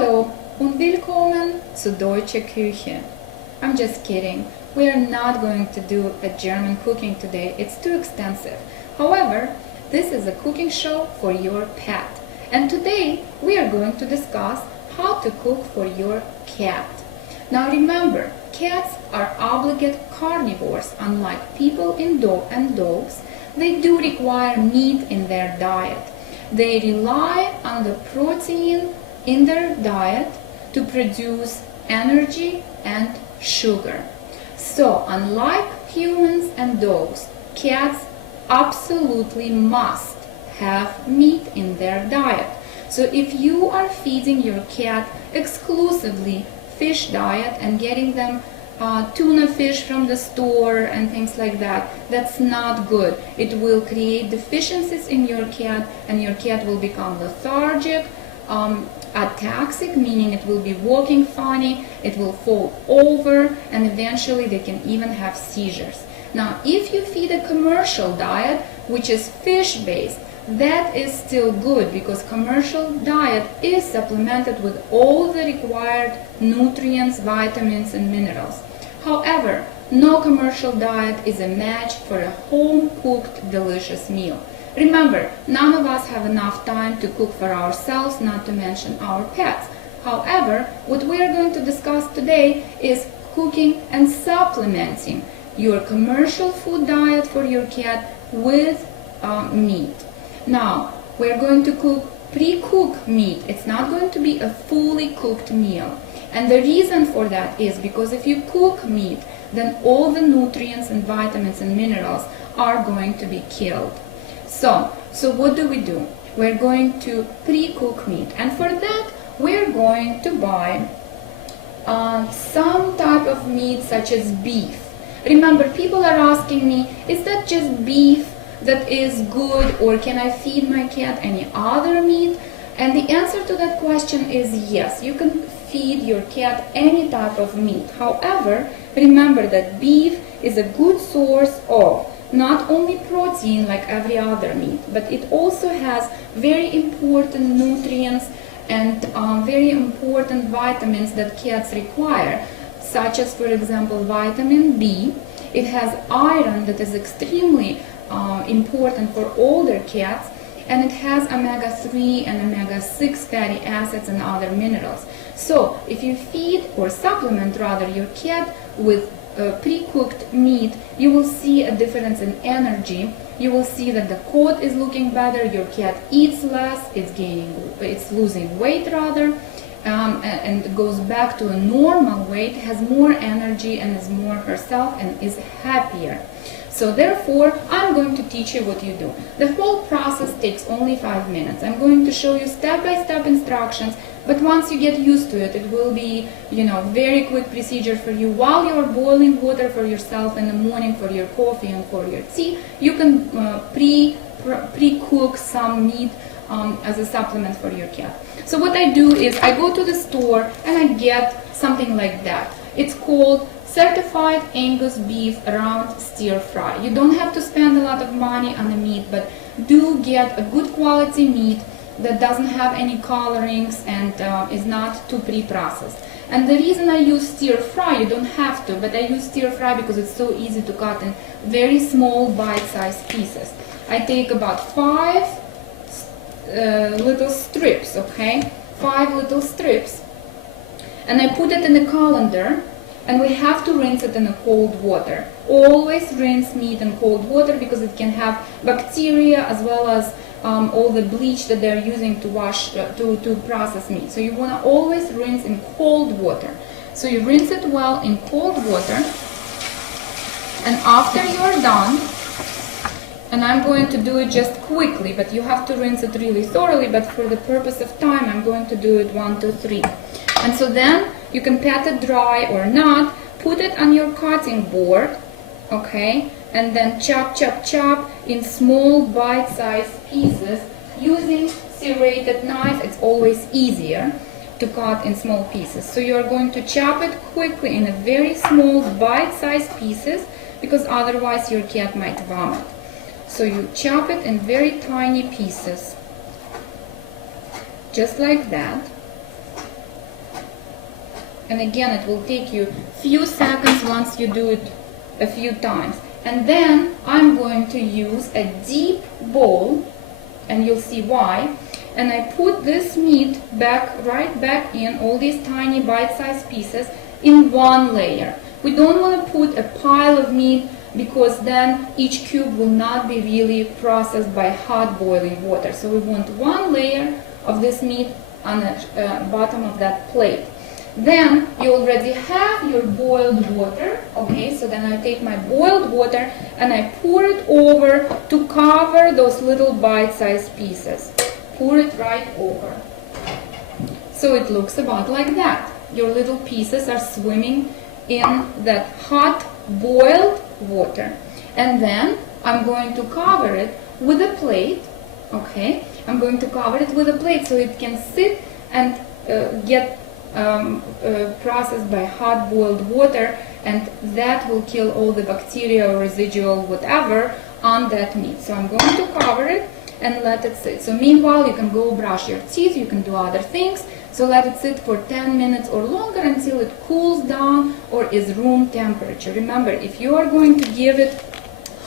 Hallo und willkommen zu Deutsche Küche. I'm just kidding. We are not going to do a German cooking today. It's too extensive. However, this is a cooking show for your pet. And today we are going to discuss how to cook for your cat. Now remember, cats are obligate carnivores, unlike people and dogs. They do require meat in their diet. They rely on the protein in their diet to produce energy and sugar. So, unlike humans and dogs, cats absolutely must have meat in their diet. So if you are feeding your cat exclusively fish diet and getting them tuna fish from the store and things like that, that's not good. It will create deficiencies in your cat, and your cat will become lethargic, ataxic, meaning it will be walking funny, it will fall over, and eventually they can even have seizures. Now, if you feed a commercial diet, which is fish-based, that is still good because commercial diet is supplemented with all the required nutrients, vitamins, and minerals. However, no commercial diet is a match for a home-cooked delicious meal. Remember, none of us have enough time to cook for ourselves, not to mention our pets. However, what we are going to discuss today is cooking and supplementing your commercial food diet for your cat with meat. Now, we're going to pre-cook meat. It's not going to be a fully cooked meal. And the reason for that is because if you cook meat, then all the nutrients and vitamins and minerals are going to be killed. So what do? We're going to pre-cook meat. And for that, we're going to buy some type of meat such as beef. Remember, people are asking me, is that just beef that is good, or can I feed my cat any other meat? And the answer to that question is yes, you can feed your cat any type of meat. However, remember that beef is a good source of not only protein like every other meat, but it also has very important nutrients and very important vitamins that cats require, such as, for example, vitamin B. It has iron that is extremely important for older cats, and it has omega-3 and omega-6 fatty acids and other minerals. So if you feed or supplement rather your cat with pre-cooked meat, you will see a difference in energy. You will see that the coat is looking better, your cat eats less, it's losing weight rather, and goes back to a normal weight, has more energy and is more herself and is happier. So therefore, I'm going to teach you what you do. The whole process takes only 5 minutes. I'm going to show you step-by-step instructions, but once you get used to it, it will be, very quick procedure for you. While you're boiling water for yourself in the morning for your coffee and for your tea, you can pre-cook some meat as a supplement for your cat. So what I do is I go to the store and I get something like that. It's called certified Angus beef round stir fry. You don't have to spend a lot of money on the meat, but do get a good quality meat that doesn't have any colorings and is not too pre-processed. And the reason I use stir fry, you don't have to, but I use stir fry because it's so easy to cut in very small bite-sized pieces. I take about 5 little strips, okay? 5 little strips, and I put it in a colander. And we have to rinse it in a cold water. Always rinse meat in cold water because it can have bacteria as well as all the bleach that they're using to wash, to process meat. So you want to always rinse in cold water. So you rinse it well in cold water. And after you're done, and I'm going to do it just quickly, but you have to rinse it really thoroughly, but for the purpose of time, I'm going to do it 1, 2, 3. And so then you can pat it dry or not, put it on your cutting board, okay, and then chop, chop, chop in small bite-sized pieces. Using serrated knife, it's always easier to cut in small pieces. So you're going to chop it quickly in a very small bite-sized pieces because otherwise your cat might vomit. So you chop it in very tiny pieces, just like that. And again, it will take you few seconds once you do it a few times. And then I'm going to use a deep bowl, and you'll see why. And I put this meat right back in, all these tiny bite-sized pieces, in one layer. We don't want to put a pile of meat, because then each cube will not be really processed by hot boiling water. So we want one layer of this meat on the bottom of that plate. Then you already have your boiled water, okay? So then I take my boiled water and I pour it over to cover those little bite-sized pieces. Pour it right over. So it looks about like that. Your little pieces are swimming in that hot boiled water. And then I'm going to cover it with a plate, okay? I'm going to cover it with a plate so it can sit and get processed by hot boiled water, and that will kill all the bacteria or residual whatever on that meat. So I'm going to cover it and let it sit. So meanwhile, you can go brush your teeth, you can do other things. So let it sit for 10 minutes or longer until it cools down or is room temperature. Remember, if you are going to give it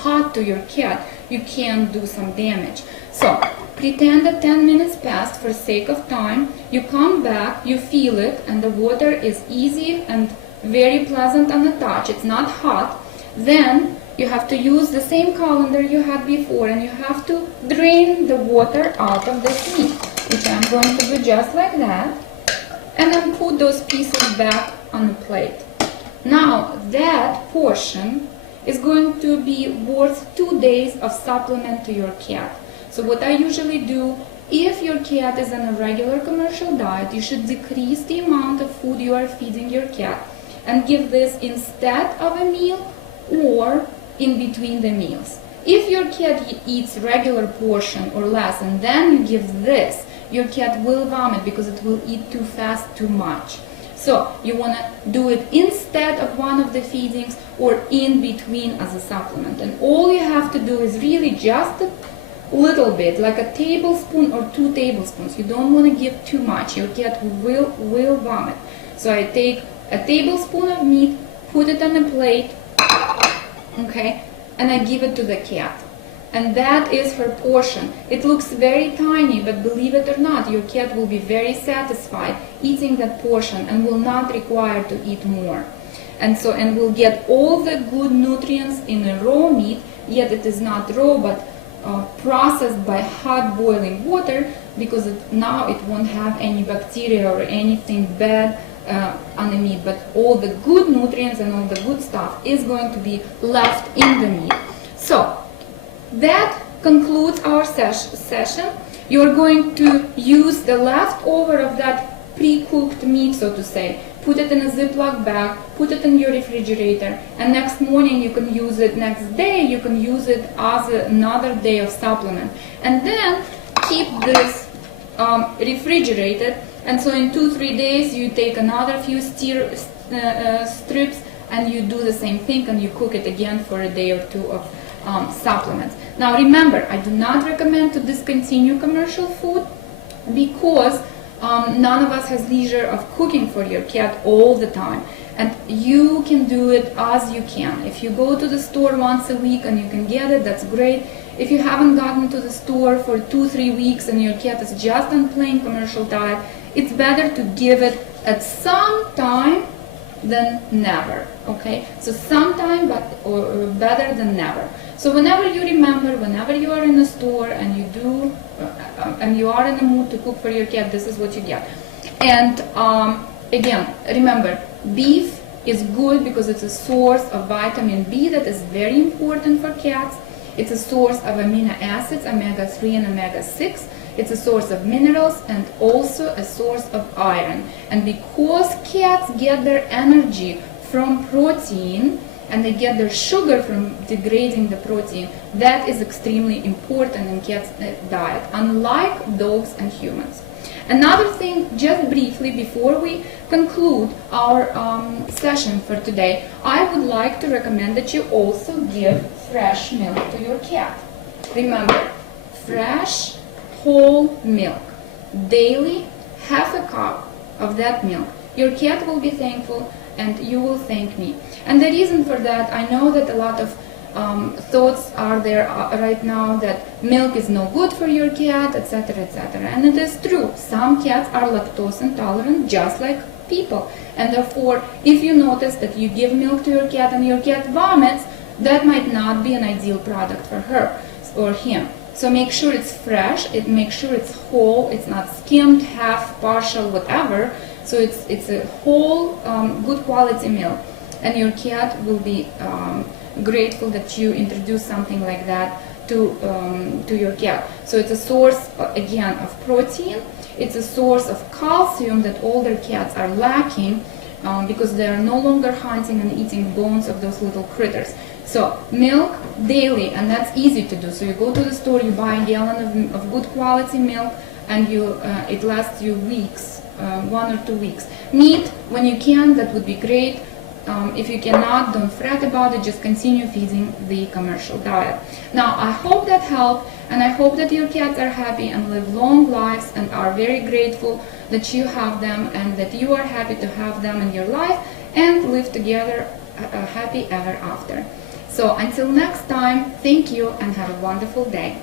hot to your cat, you can do some damage. So pretend that 10 minutes passed for sake of time. You come back, you feel it, and the water is easy and very pleasant on the touch. It's not hot. Then you have to use the same colander you had before, and you have to drain the water out of this meat, which I'm going to do just like that, and then put those pieces back on the plate. Now that portion is going to be worth 2 days of supplement to your cat. So what I usually do, if your cat is on a regular commercial diet, you should decrease the amount of food you are feeding your cat and give this instead of a meal or in between the meals. If your cat eats regular portion or less and then you give this, your cat will vomit because it will eat too fast, too much. So you want to do it instead of one of the feedings or in between as a supplement. And all you have to do is really just a little bit, like a tablespoon or 2 tablespoons. You don't want to give too much. Your cat will vomit. So I take a tablespoon of meat, put it on a plate, okay, and I give it to the cat. And that is her portion. It looks very tiny, but believe it or not, your cat will be very satisfied eating that portion and will not require to eat more. And will get all the good nutrients in a raw meat, yet it is not raw, but processed by hot boiling water, because now it won't have any bacteria or anything bad on the meat, but all the good nutrients and all the good stuff is going to be left in the meat. So that concludes our session. You're going to use the leftover of that pre-cooked meat, so to say, put it in a Ziploc bag, put it in your refrigerator, and next morning you can use it, next day you can use it as another day of supplement. And then keep this refrigerated, and so in 2-3 days you take another few strips and you do the same thing and you cook it again for a day or 2 of supplements. Now remember, I do not recommend to discontinue commercial food because none of us has leisure of cooking for your cat all the time, and you can do it as you can. If you go to the store once a week and you can get it, that's great. If you haven't gotten to the store for 2-3 weeks and your cat is just on plain commercial diet, it's better to give it at some time than never, okay? So sometime, but better than never. So whenever you remember, whenever you are in the store and you do, and you are in the mood to cook for your cat, this is what you get. And again, remember, beef is good because it's a source of vitamin B that is very important for cats. It's a source of amino acids, omega-3 and omega-6. It's a source of minerals and also a source of iron. And because cats get their energy from protein and they get their sugar from degrading the protein, that is extremely important in cats' diet, unlike dogs and humans. Another thing, just briefly before we conclude our session for today, I would like to recommend that you also give fresh milk to your cat. Remember, fresh whole milk. Daily, half a cup of that milk Your cat will be thankful, and you will thank me. And the reason for that, I know that a lot of thoughts are there right now that milk is no good for your cat, etc., etc. And it is true. Some cats are lactose intolerant, just like people. And therefore, if you notice that you give milk to your cat and your cat vomits, that might not be an ideal product for her or him. So make sure it's fresh, make sure it's whole, it's not skimmed, half, partial, whatever. So it's a whole, good quality milk. And your cat will be grateful that you introduce something like that to your cat. So it's a source, again, of protein. It's a source of calcium that older cats are lacking because they are no longer hunting and eating bones of those little critters. So milk daily, and that's easy to do. So you go to the store, you buy a gallon of good quality milk, and it lasts you weeks, 1 or 2 weeks. Meat, when you can, that would be great. If you cannot, don't fret about it, just continue feeding the commercial diet. Now, I hope that helped, and I hope that your cats are happy and live long lives and are very grateful that you have them and that you are happy to have them in your life and live together happy ever after. So until next time, thank you and have a wonderful day.